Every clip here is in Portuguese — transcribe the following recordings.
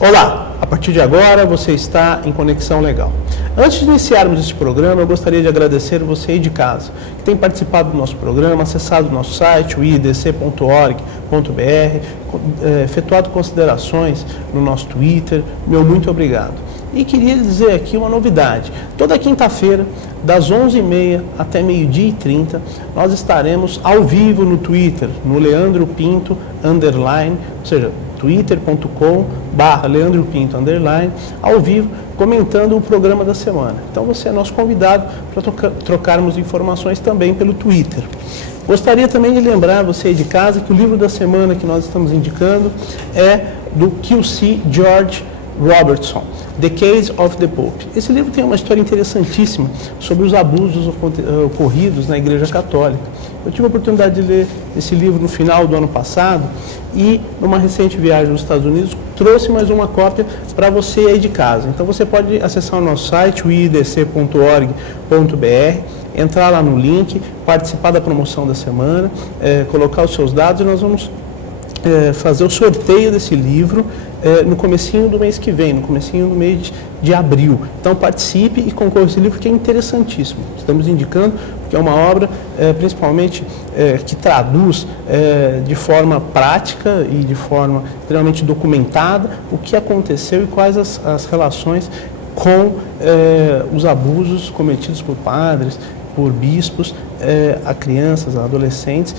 Olá, a partir de agora você está em Conexão Legal. Antes de iniciarmos este programa, eu gostaria de agradecer você aí de casa, que tem participado do nosso programa, acessado o nosso site, o idc.org.br, efetuado considerações no nosso Twitter. Meu muito obrigado. E queria dizer aqui uma novidade. Toda quinta-feira, das 11h30 até 12h30, nós estaremos ao vivo no Twitter, no Leandro Pinto _, ou seja, twitter.com/Leandro Pinto _, ao vivo, comentando o programa da semana. Então você é nosso convidado para trocarmos informações também pelo Twitter. Gostaria também de lembrar você aí de casa que o livro da semana que nós estamos indicando é do Q.C. George Robertson, The Case of the Pope. Esse livro tem uma história interessantíssima sobre os abusos ocorridos na Igreja Católica. Eu tive a oportunidade de ler esse livro no final do ano passado e, numa recente viagem nos Estados Unidos, trouxe mais uma cópia para você aí de casa. Então você pode acessar o nosso site, o idc.org.br, entrar lá no link, participar da promoção da semana, colocar os seus dados e nós vamos fazer o sorteio desse livro no comecinho do mês que vem, no comecinho do mês de abril. Então participe e concorra esse livro, que é interessantíssimo. Estamos indicando porque é uma obra principalmente que traduz de forma prática e de forma extremamente documentada o que aconteceu e quais as relações com os abusos cometidos por padres, por bispos, a crianças, a adolescentes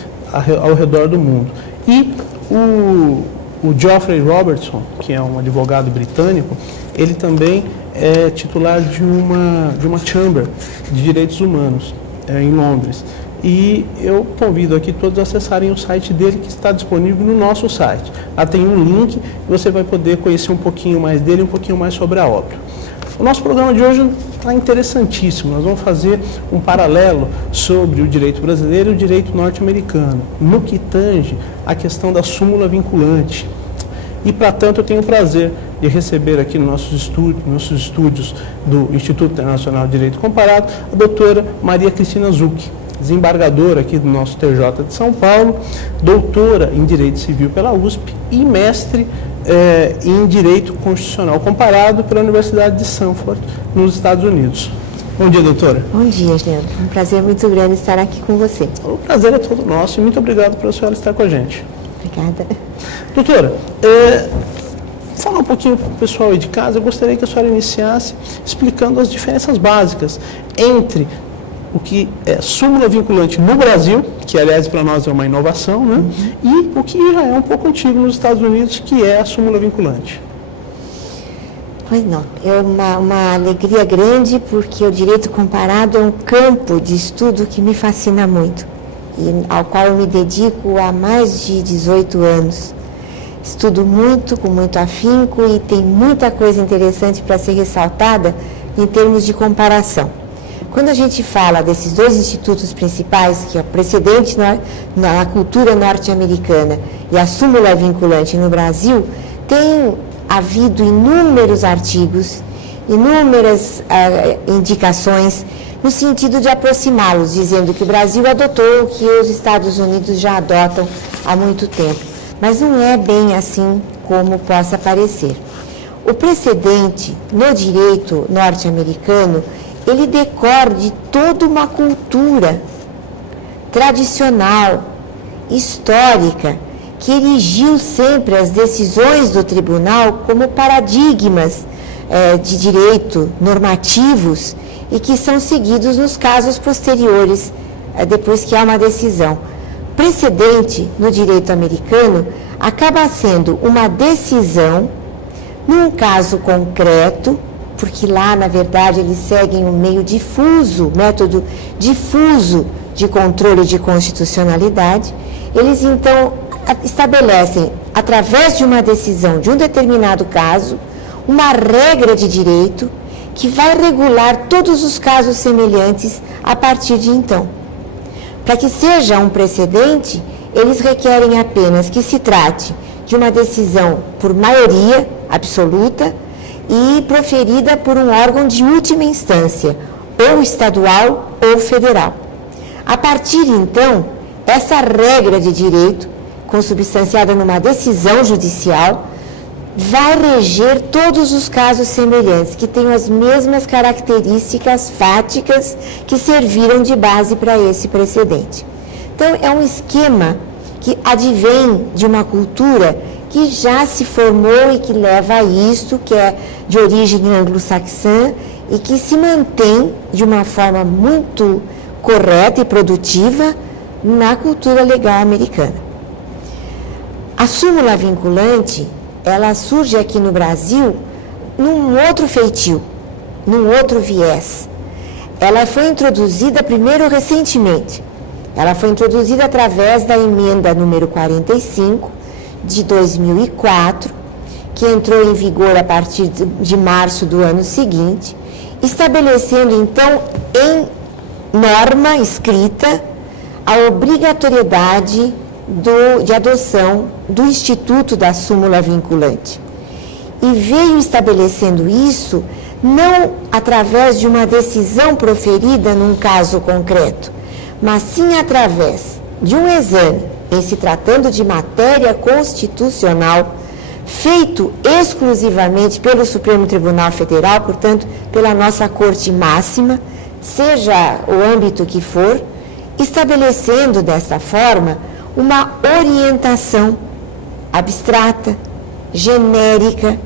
ao redor do mundo. E o Geoffrey Robertson, que é um advogado britânico, ele também é titular de uma Chamber de Direitos Humanos em Londres. E eu convido aqui todos a acessarem o site dele, que está disponível no nosso site. Lá tem um link e você vai poder conhecer um pouquinho mais dele, um pouquinho mais sobre a obra. O nosso programa de hoje está interessantíssimo. Nós vamos fazer um paralelo sobre o direito brasileiro e o direito norte-americano, no que tange a questão da súmula vinculante. E, para tanto, eu tenho o prazer de receber aqui nos nossos estúdios do Instituto Internacional de Direito Comparado, a doutora Maria Cristina Zucchi, desembargadora aqui do nosso TJ de São Paulo, doutora em Direito Civil pela USP e mestre em Direito Constitucional Comparado pela Universidade de Stanford, nos Estados Unidos. Bom dia, doutora. Bom dia, Leandro. Um prazer muito grande estar aqui com você. O prazer é todo nosso e muito obrigado pela senhora estar com a gente. Obrigada. Doutora, falar um pouquinho para o pessoal aí de casa, eu gostaria que a senhora iniciasse explicando as diferenças básicas entre o que é súmula vinculante no Brasil, que aliás para nós é uma inovação, né? E o que já é um pouco antigo nos Estados Unidos, que é a súmula vinculante. Pois não, é uma alegria grande, porque o direito comparado é um campo de estudo que me fascina muito e ao qual eu me dedico há mais de 18 anos. Estudo muito, com muito afinco, e tem muita coisa interessante para ser ressaltada em termos de comparação. Quando a gente fala desses dois institutos principais, que é o precedente na cultura norte-americana e a súmula vinculante no Brasil, tem havido inúmeros artigos, inúmeras indicações no sentido de aproximá-los, dizendo que o Brasil adotou o que os Estados Unidos já adotam há muito tempo. Mas não é bem assim como possa parecer. O precedente no direito norte-americano, ele decorre de toda uma cultura tradicional, histórica, que erigiu sempre as decisões do tribunal como paradigmas de direito normativos e que são seguidos nos casos posteriores, depois que há uma decisão. Precedente no direito americano acaba sendo uma decisão num caso concreto, porque lá, na verdade, eles seguem um meio difuso, método difuso de controle de constitucionalidade. Eles, então, estabelecem, através de uma decisão de um determinado caso, uma regra de direito que vai regular todos os casos semelhantes a partir de então. Para que seja um precedente, eles requerem apenas que se trate de uma decisão por maioria absoluta e proferida por um órgão de última instância, ou estadual ou federal. A partir, então, essa regra de direito, consubstanciada numa decisão judicial, vai reger todos os casos semelhantes, que tenham as mesmas características fáticas que serviram de base para esse precedente. Então, é um esquema que advém de uma cultura que já se formou e que leva a isto, que é de origem anglo-saxã e que se mantém de uma forma muito correta e produtiva na cultura legal americana. A súmula vinculante, ela surge aqui no Brasil num outro feitio, num outro viés. Ela foi introduzida primeiro recentemente. Ela foi introduzida através da emenda número 45 de 2004, que entrou em vigor a partir de março do ano seguinte, estabelecendo então em norma escrita a obrigatoriedade de adoção do Instituto da Súmula Vinculante. E veio estabelecendo isso não através de uma decisão proferida num caso concreto, mas sim através de um exame, em se tratando de matéria constitucional, feito exclusivamente pelo Supremo Tribunal Federal, portanto, pela nossa Corte Máxima, seja o âmbito que for, estabelecendo desta forma uma orientação abstrata, genérica,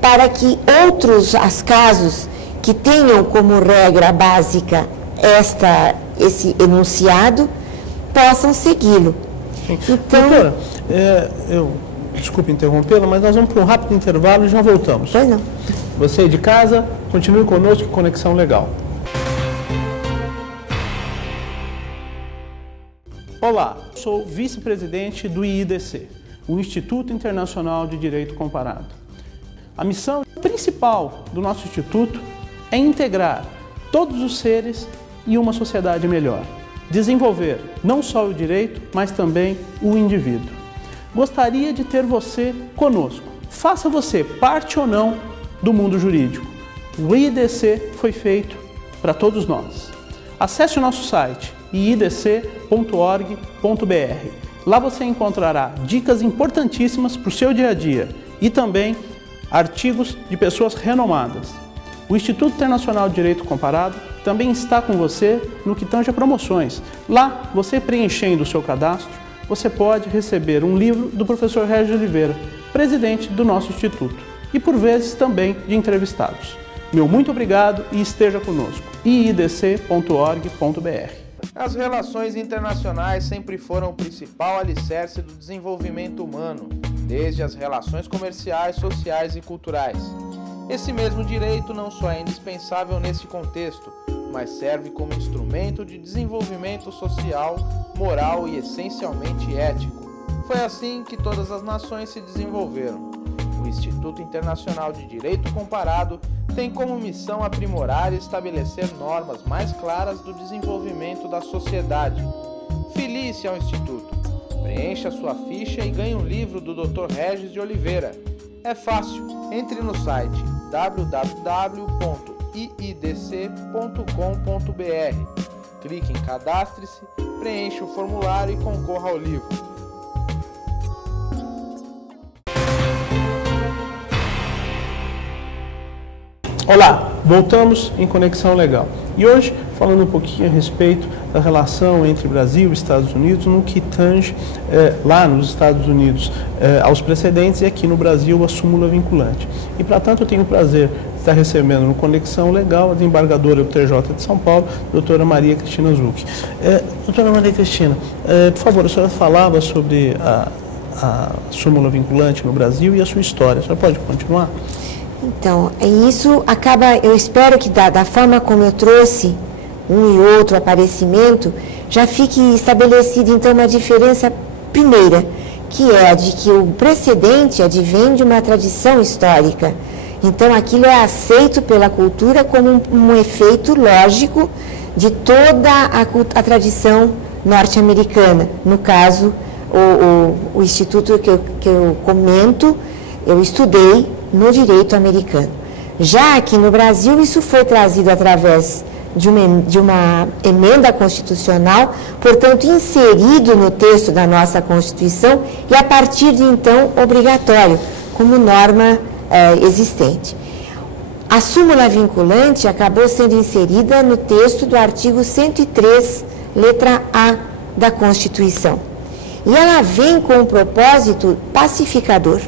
para que outros casos que tenham como regra básica esse enunciado possam segui-lo. Então, doutora, desculpe interrompê-la, mas nós vamos para um rápido intervalo e já voltamos. Pois não. Você de casa, continue conosco, Conexão Legal. Olá, sou vice-presidente do IIDC, o Instituto Internacional de Direito Comparado. A missão principal do nosso instituto é integrar todos os seres em uma sociedade melhor, desenvolver não só o direito, mas também o indivíduo. Gostaria de ter você conosco. Faça você parte ou não do mundo jurídico. O IIDC foi feito para todos nós. Acesse o nosso site iidc.org.br. Lá você encontrará dicas importantíssimas para o seu dia a dia e também artigos de pessoas renomadas. O Instituto Internacional de Direito Comparado também está com você no que tange a promoções. Lá, você preenchendo o seu cadastro, você pode receber um livro do professor Regis Oliveira, presidente do nosso instituto, e por vezes também de entrevistados. Meu muito obrigado e esteja conosco. iidc.org.br. As relações internacionais sempre foram o principal alicerce do desenvolvimento humano, desde as relações comerciais, sociais e culturais. Esse mesmo direito não só é indispensável nesse contexto, mas serve como instrumento de desenvolvimento social, moral e essencialmente ético. Foi assim que todas as nações se desenvolveram. O Instituto Internacional de Direito Comparado tem como missão aprimorar e estabelecer normas mais claras do desenvolvimento da sociedade. Filie-se ao Instituto, preencha sua ficha e ganhe um livro do Dr. Regis de Oliveira. É fácil, entre no site www.iidc.com.br, clique em Cadastre-se, preencha o formulário e concorra ao livro. Olá, voltamos em Conexão Legal. E hoje, falando um pouquinho a respeito da relação entre Brasil e Estados Unidos, no que tange lá nos Estados Unidos aos precedentes e aqui no Brasil a súmula vinculante. E, para tanto, eu tenho o prazer de estar recebendo no Conexão Legal a desembargadora do TJ de São Paulo, doutora Maria Cristina Zucchi. Doutora Maria Cristina, por favor, a senhora falava sobre a súmula vinculante no Brasil e a sua história. A senhora pode continuar? Então, isso acaba, eu espero que da forma como eu trouxe um e outro aparecimento, já fique estabelecida então uma diferença primeira, que é a de que o precedente advém de uma tradição histórica. Então, aquilo é aceito pela cultura como um efeito lógico de toda a tradição norte-americana. No caso, o instituto que eu comento, eu estudei no direito americano. Já aqui no Brasil, isso foi trazido através de uma emenda constitucional, portanto, inserido no texto da nossa Constituição e, a partir de então, obrigatório, como norma existente. A súmula vinculante acabou sendo inserida no texto do artigo 103, letra A da Constituição. E ela vem com um propósito pacificador,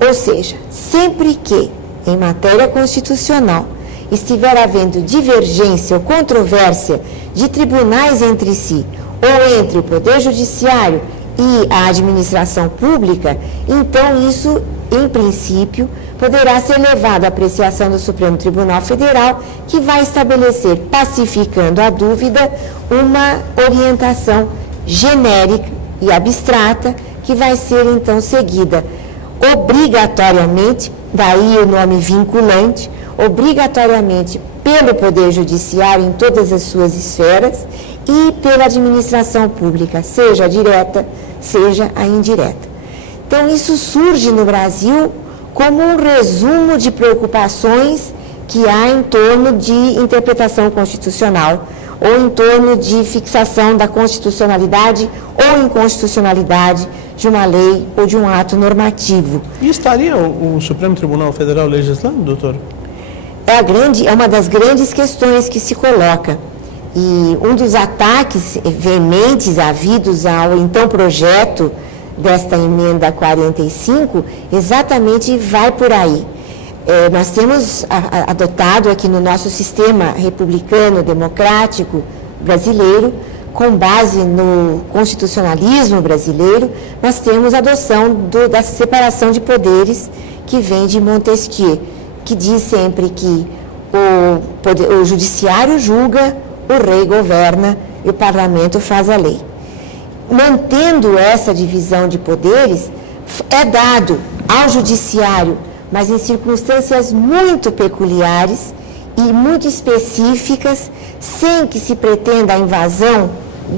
ou seja, sempre que, em matéria constitucional, estiver havendo divergência ou controvérsia de tribunais entre si, ou entre o Poder Judiciário e a administração pública, então isso, em princípio, poderá ser levado à apreciação do Supremo Tribunal Federal, que vai estabelecer, pacificando a dúvida, uma orientação genérica e abstrata, que vai ser, então, seguida obrigatoriamente, daí o nome vinculante, obrigatoriamente pelo Poder Judiciário em todas as suas esferas e pela administração pública, seja a direta, seja a indireta. Então, isso surge no Brasil como um resumo de preocupações que há em torno de interpretação constitucional, ou em torno de fixação da constitucionalidade ou inconstitucionalidade de uma lei ou de um ato normativo. E estaria o Supremo Tribunal Federal legislando, doutor? É uma das grandes questões que se coloca. E um dos ataques veementes havidos ao então projeto desta emenda 45 exatamente vai por aí. Nós temos adotado aqui no nosso sistema republicano democrático brasileiro, com base no constitucionalismo brasileiro, nós temos a adoção da separação de poderes que vem de Montesquieu, que diz sempre que o judiciário julga, o rei governa e o parlamento faz a lei. Mantendo essa divisão de poderes, é dado ao judiciário, mas em circunstâncias muito peculiares e muito específicas, sem que se pretenda a invasão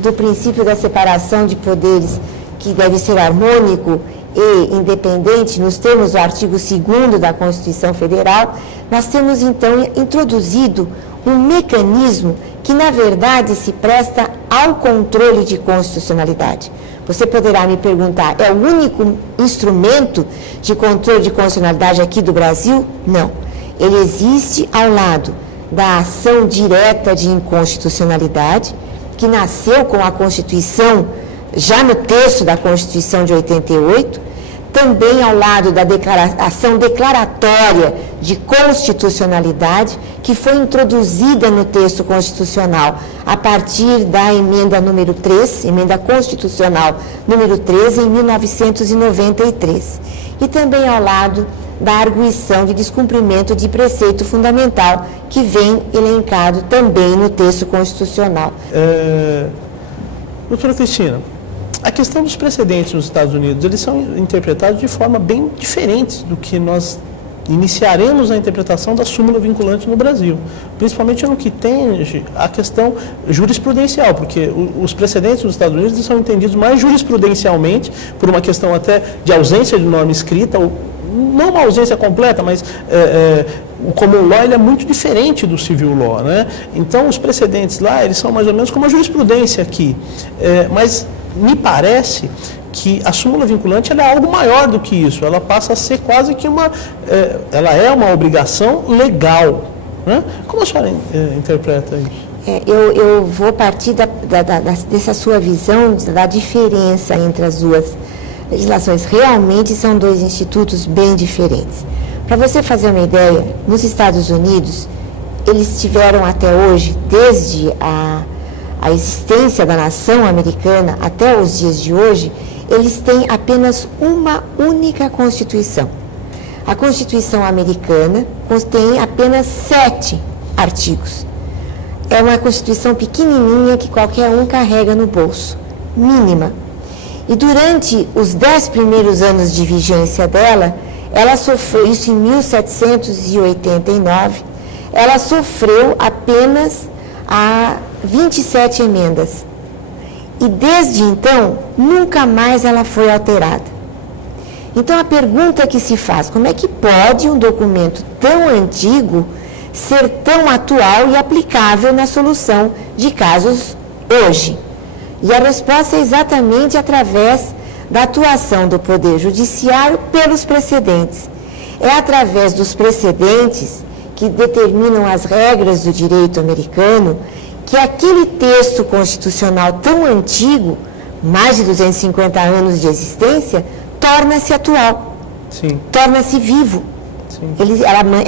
do princípio da separação de poderes, que deve ser harmônico e independente, nos termos do artigo 2º da Constituição Federal, nós temos então introduzido um mecanismo que, na verdade, se presta ao controle de constitucionalidade. Você poderá me perguntar, é o único instrumento de controle de constitucionalidade aqui do Brasil? Não. Ele existe ao lado da ação direta de inconstitucionalidade, que nasceu com a Constituição, já no texto da Constituição de 88, também ao lado da ação declaratória de constitucionalidade, que foi introduzida no texto constitucional a partir da emenda número 3, emenda constitucional número 13, em 1993. E também ao lado da arguição de descumprimento de preceito fundamental, que vem elencado também no texto constitucional. Doutora Cristina, a questão dos precedentes nos Estados Unidos, eles são interpretados de forma bem diferente do que nós iniciaremos a interpretação da súmula vinculante no Brasil, principalmente no que tem a questão jurisprudencial, porque os precedentes nos Estados Unidos são entendidos mais jurisprudencialmente, por uma questão até de ausência de norma escrita, ou não uma ausência completa, mas o common law ele é muito diferente do civil law, né? Então os precedentes lá, eles são mais ou menos como a jurisprudência aqui, mas me parece que a súmula vinculante ela é algo maior do que isso, ela passa a ser quase que ela é uma obrigação legal, né? Como a senhora interpreta isso? Eu vou partir dessa sua visão da diferença entre as duas legislações. Realmente são dois institutos bem diferentes. Para você fazer uma ideia, nos Estados Unidos, eles tiveram até hoje, desde a existência da nação americana até os dias de hoje, eles têm apenas uma única Constituição. A Constituição americana contém apenas 7 artigos. É uma Constituição pequenininha que qualquer um carrega no bolso, mínima. E durante os 10 primeiros anos de vigência dela, ela sofreu, isso em 1789, ela sofreu apenas 27 emendas. E desde então, nunca mais ela foi alterada. Então a pergunta que se faz, como é que pode um documento tão antigo ser tão atual e aplicável na solução de casos hoje? E a resposta é exatamente através da atuação do Poder Judiciário pelos precedentes. é através dos precedentes que determinam as regras do direito americano que aquele texto constitucional tão antigo, mais de 250 anos de existência, torna-se atual, torna-se vivo.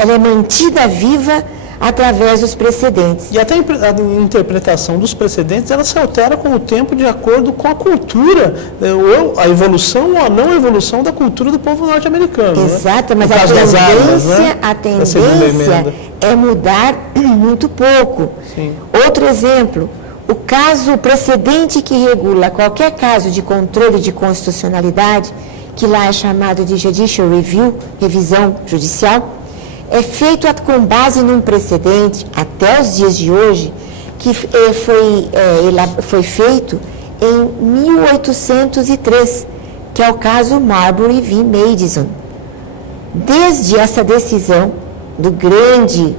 Ela é mantida viva através dos precedentes. E até a interpretação dos precedentes, ela se altera com o tempo de acordo com a cultura, ou a evolução ou a não evolução da cultura do povo norte-americano. Exato, né? mas a tendência é mudar muito pouco. Outro exemplo, o precedente que regula qualquer caso de controle de constitucionalidade, que lá é chamado de Judicial Review, revisão judicial, é feito com base num precedente, até os dias de hoje, que foi feito em 1803, que é o caso Marbury v. Madison. Desde essa decisão do grande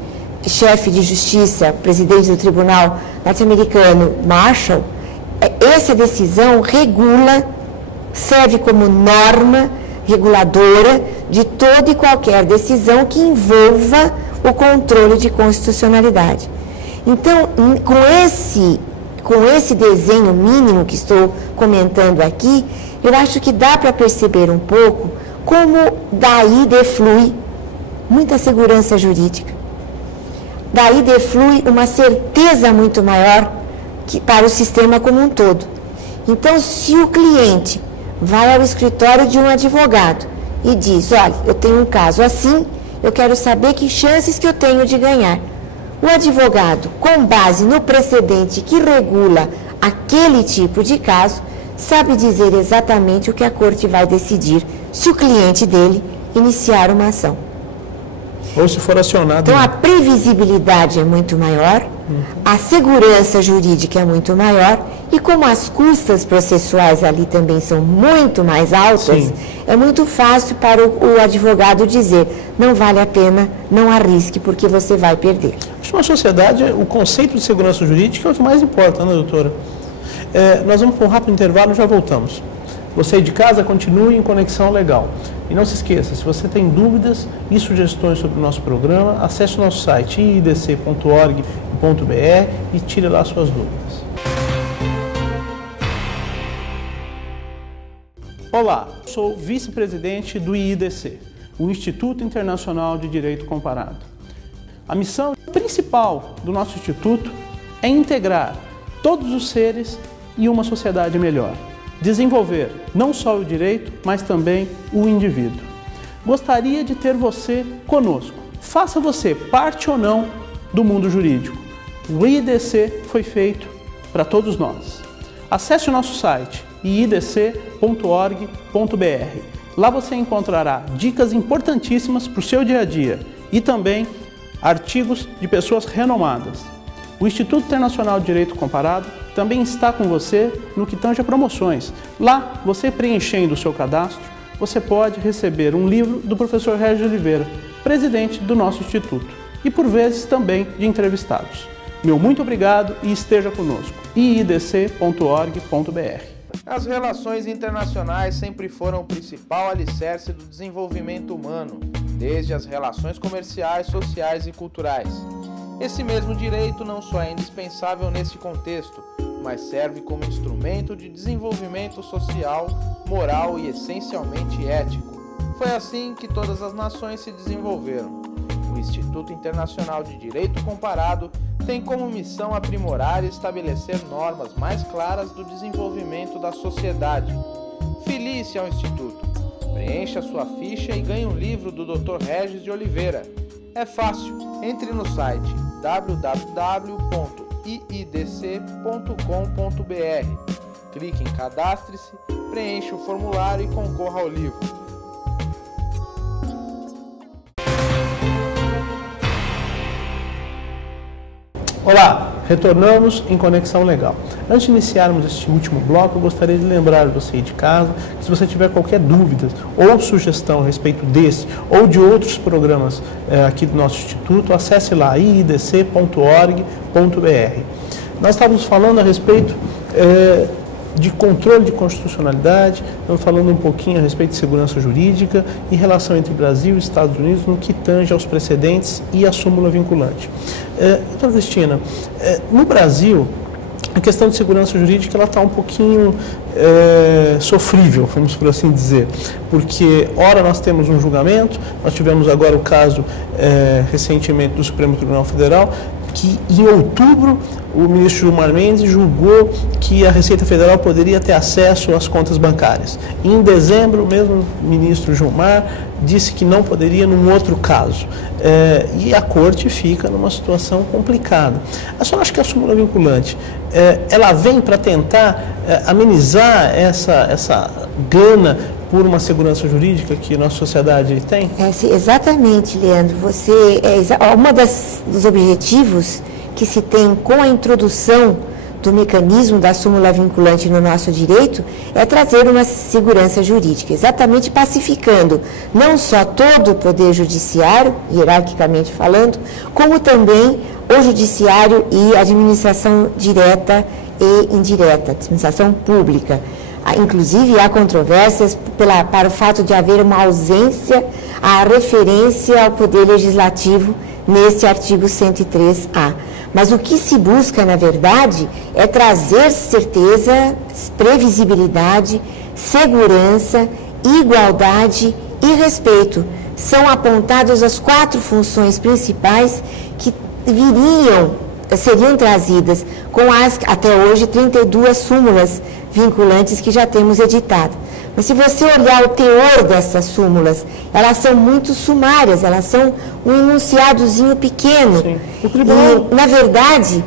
chefe de justiça, presidente do tribunal norte-americano, Marshall, essa decisão serve como norma reguladora de toda e qualquer decisão que envolva o controle de constitucionalidade. Então, com esse desenho mínimo que estou comentando aqui, eu acho que dá para perceber um pouco como daí deflui muita segurança jurídica. Daí deflui uma certeza muito maior para o sistema como um todo. Então, se o cliente vai ao escritório de um advogado e diz, olha, eu tenho um caso assim, eu quero saber que chances que eu tenho de ganhar. O advogado, com base no precedente que regula aquele tipo de caso, sabe dizer exatamente o que a corte vai decidir se o cliente dele iniciar uma ação. Ou se for acionado. Então, a previsibilidade é muito maior, a segurança jurídica é muito maior, e como as custas processuais ali também são muito mais altas, é muito fácil para o advogado dizer, não vale a pena, não arrisque, porque você vai perder. Acho que na sociedade, o conceito de segurança jurídica é o que mais importa, né, doutora? Nós vamos para um rápido intervalo e já voltamos. Você de casa, continue em Conexão Legal. E não se esqueça, se você tem dúvidas e sugestões sobre o nosso programa, acesse o nosso site iidc.org.br e tire lá suas dúvidas. Olá, sou vice-presidente do IIDC, o Instituto Internacional de Direito Comparado. A missão principal do nosso instituto é integrar todos os seres em uma sociedade melhor. Desenvolver não só o direito, mas também o indivíduo. Gostaria de ter você conosco. Faça você parte ou não do mundo jurídico. O IIDC foi feito para todos nós. Acesse o nosso site iidc.org.br. Lá você encontrará dicas importantíssimas para o seu dia a dia e também artigos de pessoas renomadas. O Instituto Internacional de Direito Comparado também está com você no que tange a promoções. Lá, você preenchendo o seu cadastro, você pode receber um livro do professor Regis Oliveira, presidente do nosso instituto, e por vezes também de entrevistados. Meu muito obrigado e esteja conosco. iidc.org.br. As relações internacionais sempre foram o principal alicerce do desenvolvimento humano, desde as relações comerciais, sociais e culturais. Esse mesmo direito não só é indispensável nesse contexto, mas serve como instrumento de desenvolvimento social, moral e essencialmente ético. Foi assim que todas as nações se desenvolveram. O Instituto Internacional de Direito Comparado tem como missão aprimorar e estabelecer normas mais claras do desenvolvimento da sociedade. Filie-se ao Instituto, preencha sua ficha e ganhe um livro do Dr. Regis de Oliveira. É fácil, entre no site www.iidc.com.br, clique em Cadastre-se, preencha o formulário e concorra ao livro. Olá, retornamos em Conexão Legal. Antes de iniciarmos este último bloco, eu gostaria de lembrar você de casa que se você tiver qualquer dúvida ou sugestão a respeito desse ou de outros programas aqui do nosso instituto, acesse lá iidc.org.br. Nós estávamos falando a respeito de controle de constitucionalidade, estamos falando um pouquinho a respeito de segurança jurídica e relação entre Brasil e Estados Unidos no que tange aos precedentes e a súmula vinculante. Doutora Cristina, no Brasil, a questão de segurança jurídica está um pouquinho sofrível, vamos por assim dizer, porque ora nós temos um julgamento, nós tivemos agora o caso recentemente do Supremo Tribunal Federal, que em outubro o ministro Gilmar Mendes julgou que a Receita Federal poderia ter acesso às contas bancárias. Em dezembro, o mesmo ministro Gilmar disse que não poderia num outro caso. E a Corte fica numa situação complicada. A senhora acha que a súmula vinculante, ela vem para tentar amenizar essa gana por uma segurança jurídica que a nossa sociedade tem? Exatamente, Leandro. Dos objetivos que se tem com a introdução do mecanismo da súmula vinculante no nosso direito é trazer uma segurança jurídica, exatamente pacificando não só todo o poder judiciário, hierarquicamente falando, como também o judiciário e a administração direta e indireta, administração pública. Inclusive, há controvérsias para o fato de haver uma ausência à referência ao Poder Legislativo neste artigo 103A. Mas o que se busca, na verdade, é trazer certeza, previsibilidade, segurança, igualdade e respeito. São apontadas as 4 funções principais que seriam trazidas com as, até hoje, 32 súmulas vinculantes que já temos editado. Mas se você olhar o teor dessas súmulas, elas são muito sumárias, elas são um enunciadozinho pequeno. E, na verdade,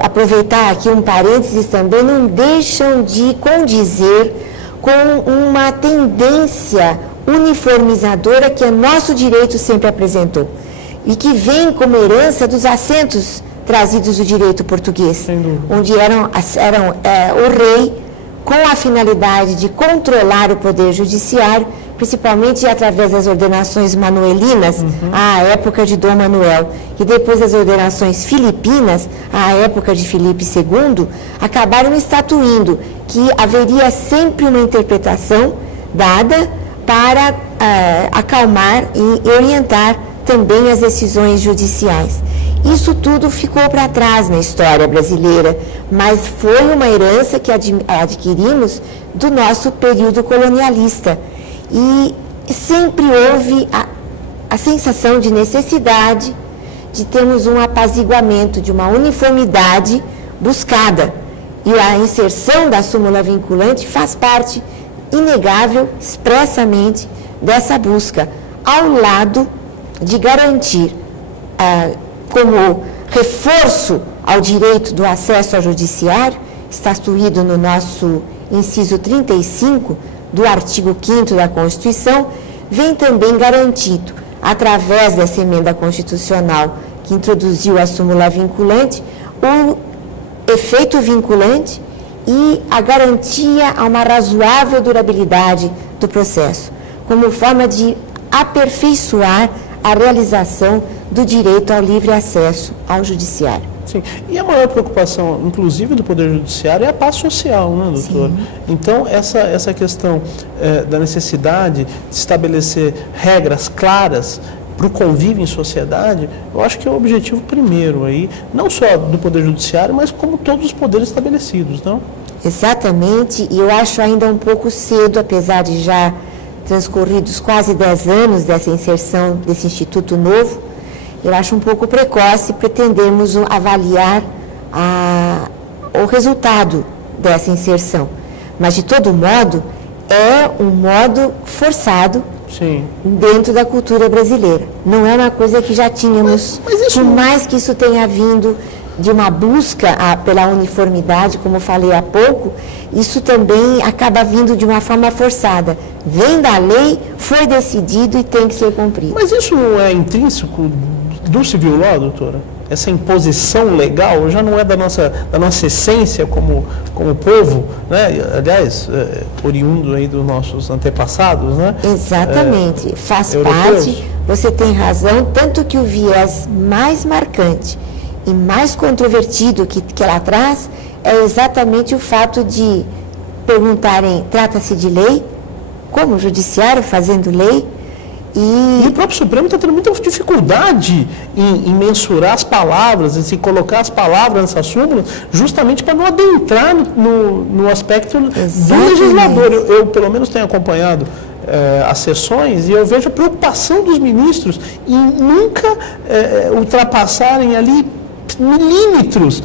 aproveitar aqui um parênteses também, não deixam de condizer com uma tendência uniformizadora que o nosso direito sempre apresentou e que vem como herança dos assentos trazidos do direito português, onde eram o rei, com a finalidade de controlar o poder judiciário, principalmente através das ordenações manuelinas, à época de Dom Manuel, e depois das ordenações filipinas, à época de Filipe II, acabaram estatuindo que haveria sempre uma interpretação dada para acalmar e orientar também as decisões judiciais. Isso tudo ficou para trás na história brasileira, mas foi uma herança que adquirimos do nosso período colonialista. E sempre houve a sensação de necessidade de termos um apaziguamento, de uma uniformidade buscada. E a inserção da súmula vinculante faz parte inegável, expressamente, dessa busca, ao lado de garantir como reforço ao direito do acesso ao judiciário, estatuído no nosso inciso 35 do artigo 5º da Constituição, vem também garantido, através dessa emenda constitucional que introduziu a súmula vinculante, o efeito vinculante e a garantia a uma razoável durabilidade do processo, como forma de aperfeiçoar a realização do direito ao livre acesso ao judiciário. Sim, e a maior preocupação, inclusive do Poder Judiciário, é a paz social, né, doutora? Sim. Então, essa questão da necessidade de estabelecer regras claras para o convívio em sociedade, eu acho que é o objetivo primeiro aí, não só do Poder Judiciário, mas como todos os poderes estabelecidos, não? Exatamente, e eu acho ainda um pouco cedo, apesar de já transcorridos quase 10 anos dessa inserção desse Instituto novo, eu acho um pouco precoce pretendermos avaliar o resultado dessa inserção. Mas, de todo modo, é um modo forçado. Sim. Dentro da cultura brasileira. Não é uma coisa que já tínhamos, por mais que isso tenha vindo de uma busca pela uniformidade, como falei há pouco, isso também acaba vindo de uma forma forçada. Vem da lei, foi decidido e tem que ser cumprido. Mas isso não é intrínseco do civil law, doutora? Essa imposição legal já não é da nossa essência como povo, né? Aliás, oriundo aí dos nossos antepassados, né? Exatamente, faz parte, você tem razão, tanto que o viés mais marcante e mais controvertido que ela traz é exatamente o fato de perguntarem, trata-se de lei? Como o judiciário fazendo lei? E o próprio Supremo está tendo muita dificuldade em mensurar as palavras, em colocar as palavras nessa súmula, justamente para não adentrar no aspecto do legislador. Eu, pelo menos, tenho acompanhado as sessões e eu vejo a preocupação dos ministros em nunca ultrapassarem ali milímetros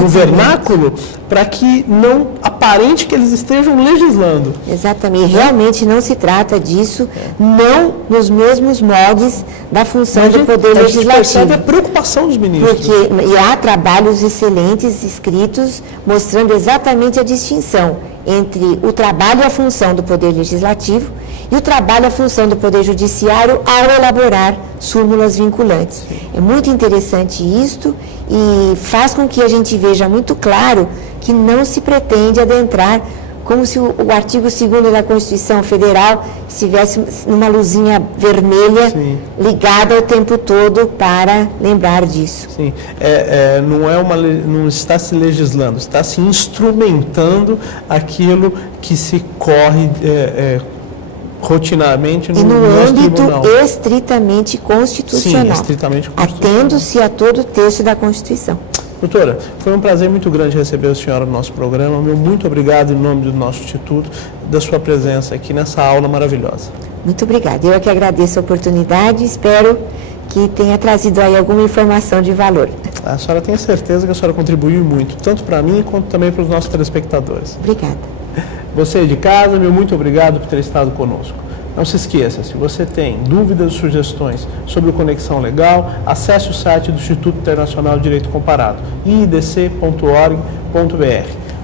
no vernáculo para que não aparente que eles estejam legislando. Exatamente. Realmente não se trata disso, não nos mesmos moldes da função do Poder Legislativo. Percebe a preocupação dos ministros. E há trabalhos excelentes escritos mostrando exatamente a distinção entre o trabalho e a função do Poder Legislativo e o trabalho e a função do Poder Judiciário ao elaborar súmulas vinculantes. É muito interessante isto e faz com que a gente veja muito claro que não se pretende adentrar como se o artigo 2º da Constituição Federal estivesse numa luzinha vermelha ligada o tempo todo para lembrar disso. Sim, não está se legislando, está se instrumentando aquilo que se corre rotineiramente no âmbito estritamente constitucional. Sim, estritamente constitucional. Atendo-se a todo o texto da Constituição. Doutora, foi um prazer muito grande receber a senhora no nosso programa. Meu muito obrigado em nome do nosso Instituto, da sua presença aqui nessa aula maravilhosa. Muito obrigada. Eu é que agradeço a oportunidade e espero que tenha trazido aí alguma informação de valor. A senhora tem certeza que a senhora contribuiu muito, tanto para mim quanto também para os nossos telespectadores. Obrigada. Você de casa, meu muito obrigado por ter estado conosco. Não se esqueça, se você tem dúvidas ou sugestões sobre o Conexão Legal, acesse o site do Instituto Internacional de Direito Comparado, iidc.org.br.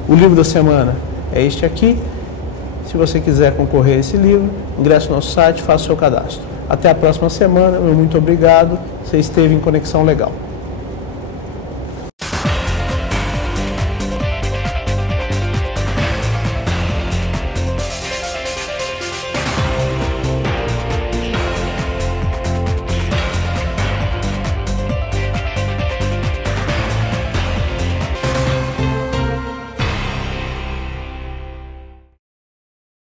O livro da semana é este aqui. Se você quiser concorrer a esse livro, ingresse no nosso site e faça o seu cadastro. Até a próxima semana, meu muito obrigado. Você esteve em Conexão Legal.